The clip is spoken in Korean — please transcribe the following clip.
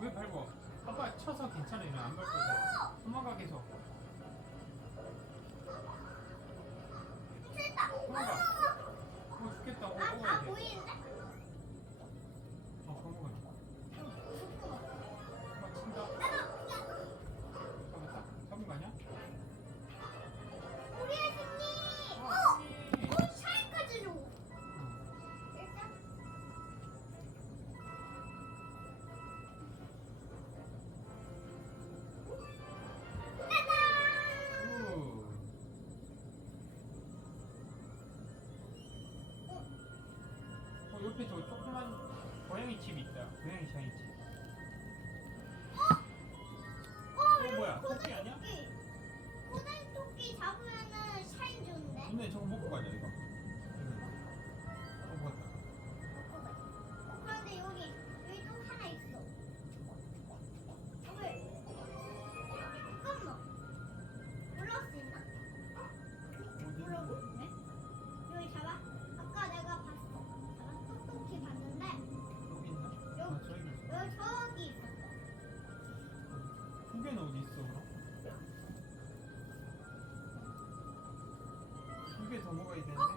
왜 밟어? 아빠 쳐서 괜찮아요. 안 밟고 돼. 엄마가 계속. 됐다. 엄마가. 죽겠다. 먹어야 돼. 보이는데? 그거 먹어야 돼. 엄마 친다. 잡았다. 잡은 거 아니야? 우리의 승리! 샤이까지 줘. 일단. 옆에 저 조그만 고양이 집이 있다. 고양이 샤이 집. 뭐야? 토끼 아니야? 고등 토끼 잡으면은 샤인 주는데. 근데 저거 먹고 가자 이거. 먹었다. 그런데 여기 또 하나 있어. 왜? 잠깐만. 올라올 수 있나? 올라오고? 네? 여기 잡아. 아까 내가 봤어. 잡아. 똑똑히 봤는데 여기 있나? 여기. 저기 있어. 저기 있었어. 두 개는 어디 있어 그럼? 두 개 더 먹어야 되는데.